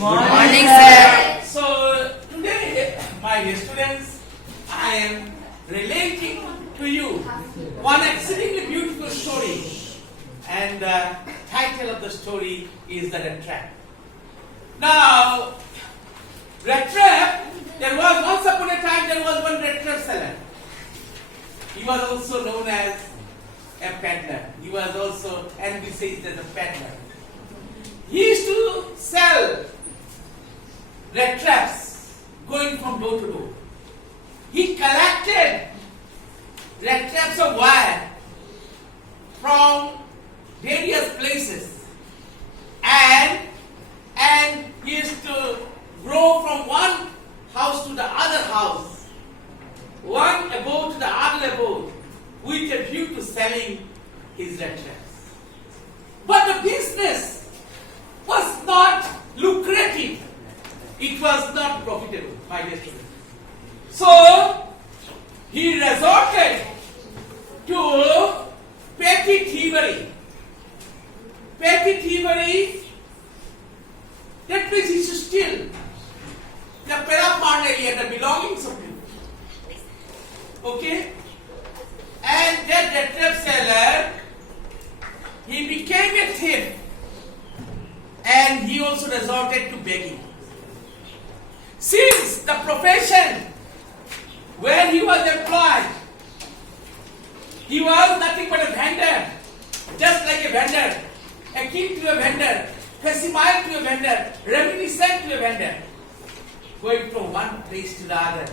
Morning, sir. So today, my dear students, I am relating to you one exceedingly beautiful story, and the title of the story is the Rattrap. Now, Rattrap, there was once upon a time there was one Rattrap seller. He was also known as a peddler. He was also envisaged as a peddler. He used to sell rat traps going from door to door. He collected rat traps of wire from various places and he used to grow from one house to the other house, one abode to the other abode, with a view to selling his rat traps. But the business was not lucrative. It was not profitable, my dear students. So, he resorted to petty thievery. Petty thievery, that means he used to steal the paraphernalia, the belongings of people. Okay? And that Rattrap seller, he became a thief. And he also resorted to begging. Since the profession where he was employed, he was nothing but a vendor, just like a vendor, akin to a vendor, facsimile to a vendor, reminiscent to a vendor, going from one place to the other,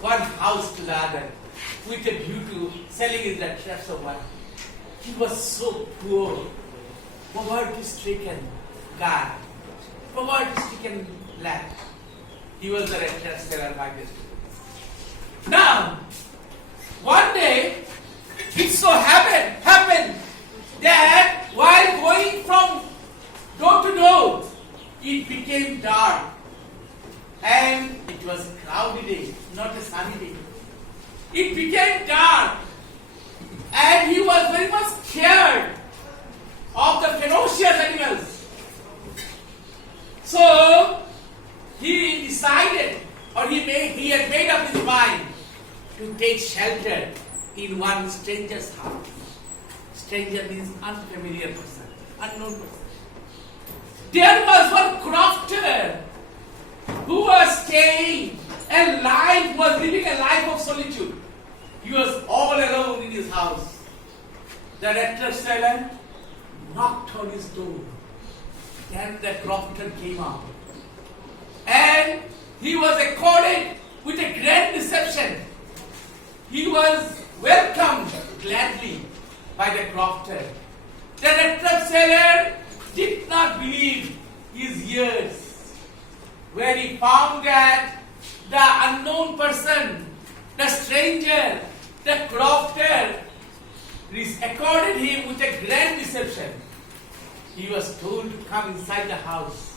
one house to the other, with a view to selling his traps of wine. He was so poor, poverty-stricken guy, poverty-stricken lad. He was the Rattrap seller by this. Now, one day, it so happened that while going from door to door, it became dark. And it was a cloudy day, not a sunny day. It became dark. And he was very much scared of the ferocious animals. So, he decided, or he had made up his mind to take shelter in one stranger's house. Stranger means unfamiliar person, unknown person. There was one crofter who was staying was living a life of solitude. He was all alone in his house. The Rattrap seller knocked on his door. Then the crofter came out. And he was accorded with a grand reception. He was welcomed gladly by the crofter. The Rattrap seller did not believe his ears when he found that the unknown person, the stranger, the crofter, accorded him with a grand reception. He was told to come inside the house.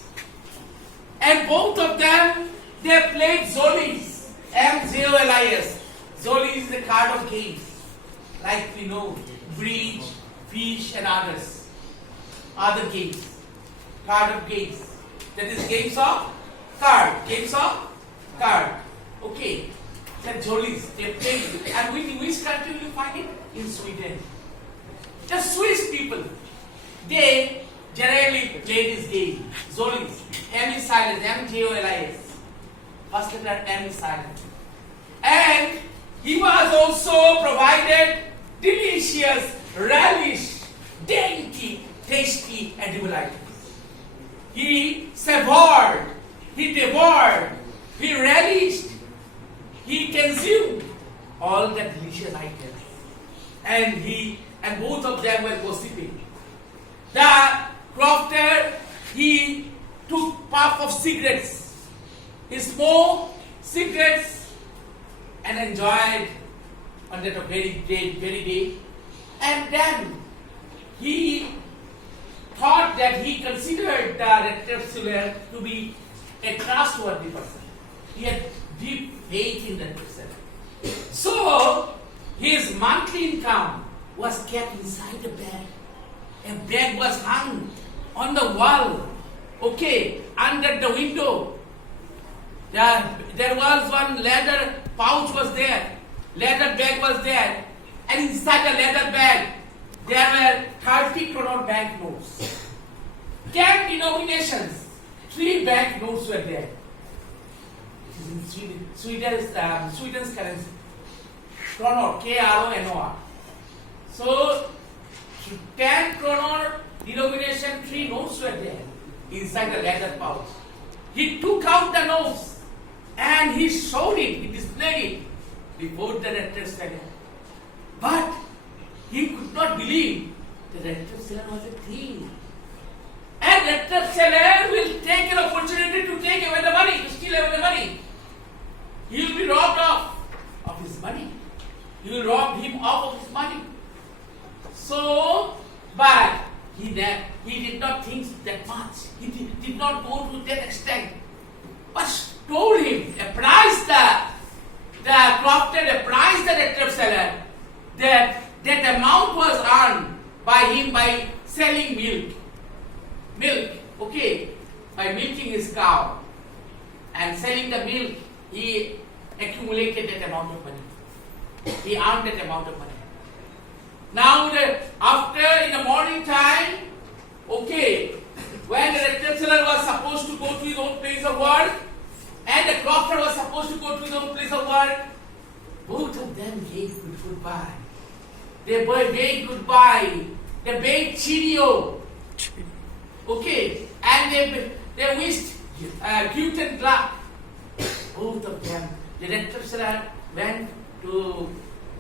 And both of them, they played Zolies. M-Z-O-L-I-S. Zoli is the card of games. Like we know, bridge, fish and others. Other games. Card of games. That is games of card. Games of card. Okay. The Zolies, they played. And in which country will you find it? In Sweden. The Swiss people, they generally play this game. Zolies. M is silent. M-J-O-L-I-S. First letter M is silent. And he was also provided delicious, relish, dainty, tasty, edible items. He savored, he devoured, he relished, he consumed all the delicious items. And both of them were gossiping. The crofter, he took puff of cigarettes. He smoked cigarettes and enjoyed on that very day. And then he thought that he considered the Rattrap seller to be a trustworthy person. He had deep faith in that person. So, his monthly income was kept inside the bag. A bag was hung on the wall Okay, under the window, there was one leather pouch was there, leather bag was there, and inside the leather bag, there were 30 crore banknotes. 10 denominations, 3 banknotes were there. It is in Sweden's currency. Kronor, K-R-O-N-O-R. So, 10 kronor denomination, 3 notes were there inside the leather pouch. He took out the notes and he showed it, he displayed it before the Rattrap seller. But he could not believe the Rattrap seller was a thief. And Rattrap seller will take an opportunity to take away the money, to steal away the money. He will be robbed of his money. He will rob him of his money. So, but he did not think that much. He did not go to that extent. But told him, apprised the crofter, apprised the Rattrap seller that that amount was earned by him by selling milk. Milk, okay, by milking his cow and selling the milk, he accumulated that amount of money. He earned that amount of money. Now, after in the morning time, okay, when the Rattrap seller was supposed to go to his own place of work, and the crofter was supposed to go to his own place of work, both of them gave goodbye. They waved goodbye. They bade cheerio. Okay, and they wished good and luck. Both of them. The Rattrap seller went to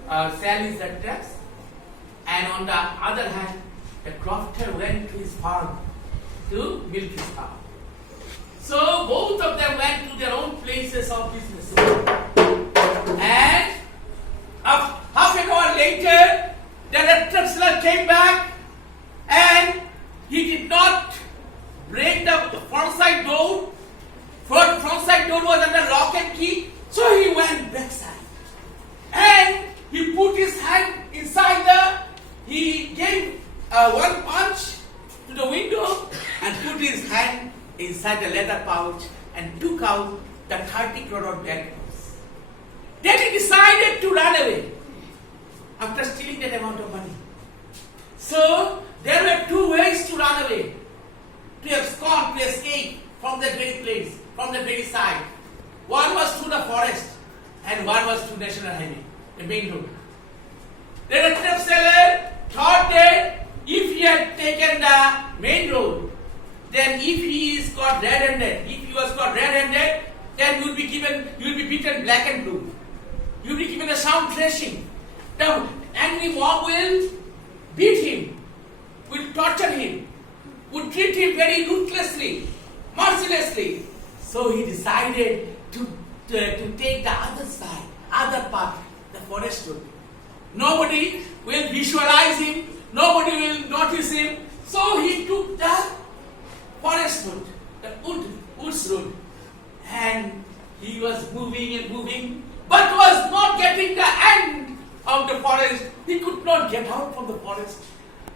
sell his rattraps, and on the other hand, the crofter went to his farm to milk his cow. So both of them went to their own places of business. And half an hour later, the Rattrap seller came back, and he did not break the front side door. Front side door was under lock and key, so he went backside. And he put his hand inside he gave one punch to the window and put his hand inside the leather pouch and took out the 30 crore banknotes. Then he decided to run away after stealing that amount of money. So there were 2 ways to run away, to abscond, to escape from the very place, from the very side. One was through the forest and one was through National Highway, the main road. The Rattrap seller thought that if he had taken the main road, then if he is caught red-handed, then you will be beaten black and blue. You will be given a sound thrashing. The angry mob will beat him, will torture him, would treat him very ruthlessly, mercilessly. So he decided to take the other side, other path, the forest road. Nobody will visualize him, nobody will notice him. So he took the forest road, the woods road. And he was moving and moving, but was not getting the end of the forest. He could not get out from the forest.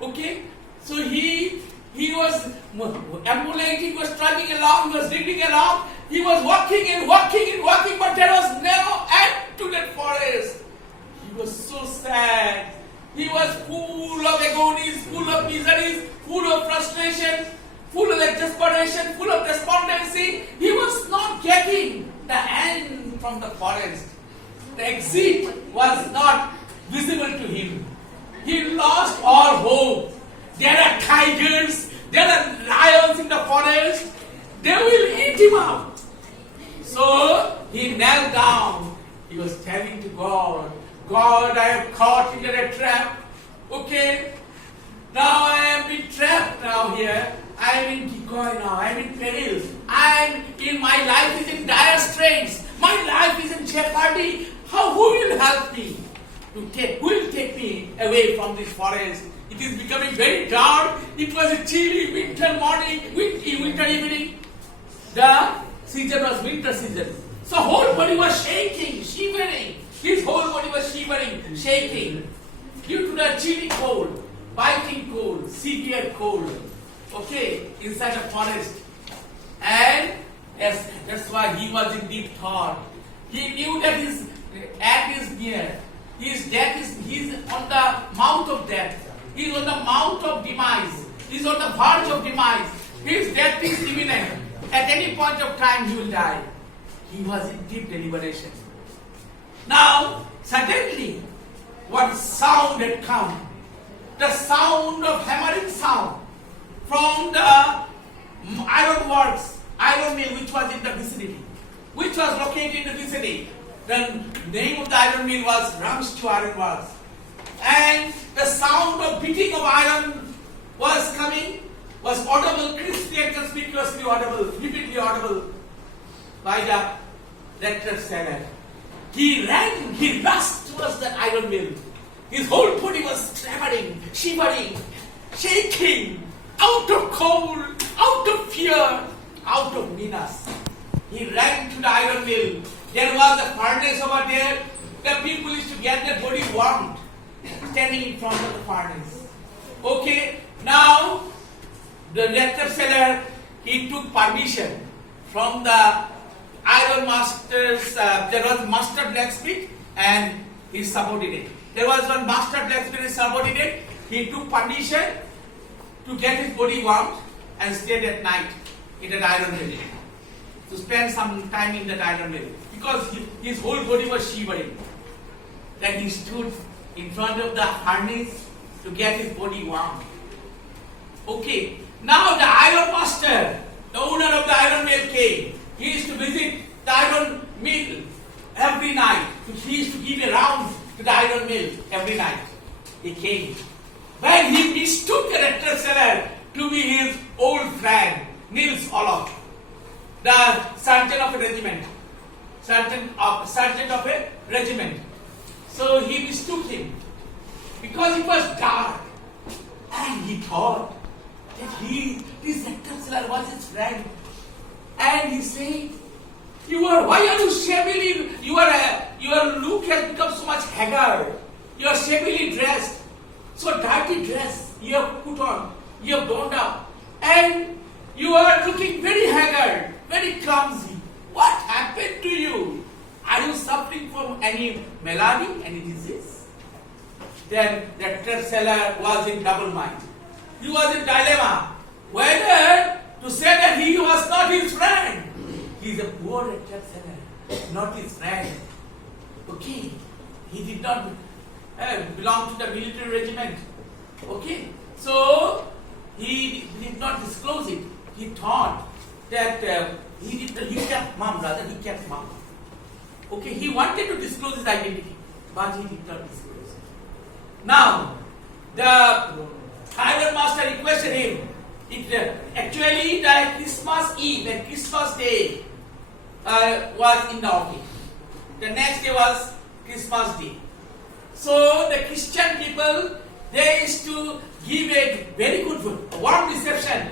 Okay? So he was ambulating, he was struggling along, he was digging along, he was walking and walking, but there was no end to that forest. He was so sad. He was full of agonies, full of miseries, full of frustration, full of desperation, full of despondency. He was not getting the end from the forest. The exit was not visible to him. He lost all hope. There are tigers, there are lions in the forest. They will eat him up. So he knelt down. He was telling to God, God, I am caught in a trap. Okay? Now I am being trapped now here. I am in decoy now. I am in peril. My life is in dire straits. My life is in jeopardy. Who will help me? Who will take me away from this forest? It is becoming very dark. It was a chilly winter morning, winter evening. The season was winter season. So whole body was shaking, shivering. His whole body was shivering, shaking due to the chilly cold, biting cold, severe cold. Okay, inside the forest. And yes, that's why he was in deep thought. He knew that his end is near. His death is, he is on the mouth of death. He is on the mouth of demise. He is on the verge of demise. His death is imminent. At any point of time he will die. He was in deep deliberation. Now, suddenly, what sound had come? The sound of hammering sound from the iron works, iron mill which was in the vicinity, which was located in the vicinity. The name of the iron mill was Ramstu Iron Works. And the sound of beating of iron was coming, was audible, crisply and conspicuously audible, vividly audible by the Rattrap sailor. He ran, he rushed towards the iron mill. His whole body was trembling, shivering, shaking, out of cold, out of fear, out of meanness. He ran to the iron mill. There was a furnace over there. The people used to get their body warmed, standing in front of the furnace. Okay, now the Rattrap seller, he took permission from the iron masters. There was master blacksmith and his subordinate. There was one master blacksmith and his subordinate. He took permission to get his body warmed and stayed at night in that iron mill, to spend some time in that iron mill, because his whole body was shivering. Then he stood in front of the furnace to get his body warmed. Okay, now the iron master, the owner of the iron mill, came. He used to visit the iron mill every night. He used to give a round to the iron mill every night. He came. When he mistook the Rattrap seller to be his old friend, Nils Olof, the sergeant of a regiment. Sergeant of a regiment. So he mistook him because it was dark, and he thought that this Rattrap seller was his friend. And he said, why are you shabbily? Your look has become so much haggard. You are shabbily dressed, so dirty dress you have put on, you have donned up, and you are looking very haggard, very clumsy. What happened to you? Are you suffering from any malady, any disease? Then the Rattrap seller was in double mind. He was in dilemma whether to say that he was not his friend. He is a poor Rattrap seller, not his friend. Okay, he did not belong to the military regiment. Okay, so he did not disclose it. He thought that he kept mum, rather he kept mum. Okay, he wanted to disclose his identity, but he did not disclose it. Now, the iron master requested him. Actually, the Christmas Eve and Christmas Day was in the office. The next day was Christmas Day. So the Christian people, they used to give a very good, warm reception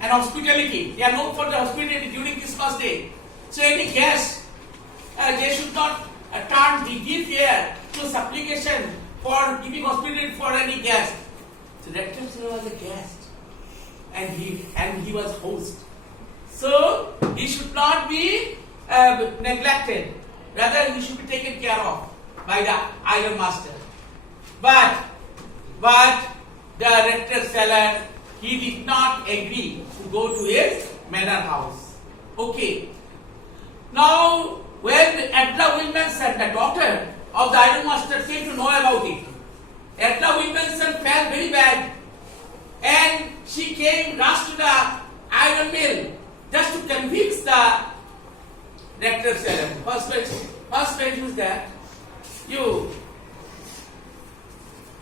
and hospitality. They are known for the hospitality during Christmas Day. So any guest, they should not turn the deaf ear to supplication for giving hospitality for any guest. So Rattrap seller was a guest, and he was host. So he should not be neglected. Rather, he should be taken care of by the iron master. But the Rattrap seller, he did not agree to go to his manor house. Okay. Now, when Edla Williamson, the daughter of the iron master, came to know about it, Edla Williamson felt very bad, and she came, rushed to the iron mill just to convince the Rattrap seller. First page was that you.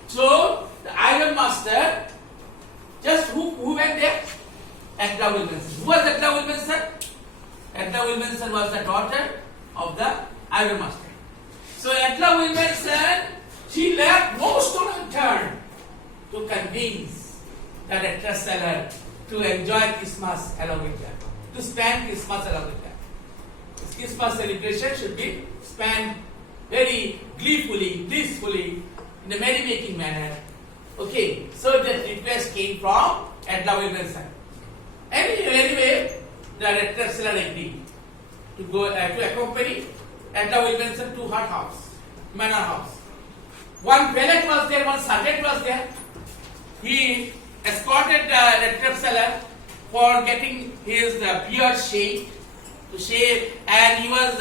So the iron master, just who went there? Edla Williamson. Who was Edla Williamson? Edla Williamson was the daughter of the iron master. So Edla Williamson, she left no stone unturned to convince the Rattrap seller to enjoy Christmas along with them, to spend Christmas along with them. This Christmas celebration should be spent very gleefully, blissfully, in a merrymaking manner. Okay, so that request came from Edla Williamson. Anyway, the Rattrap seller agreed to go to accompany Edna Wilkinson to her house, manor house. One valet was there, one servant was there. He escorted the Rattrap seller for getting his beard shaved, and he was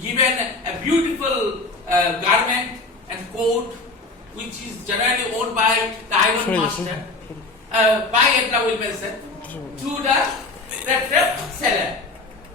given a beautiful garment and coat, which is generally owned by the iron master, by Edna Wilkinson, to the Rattrap seller.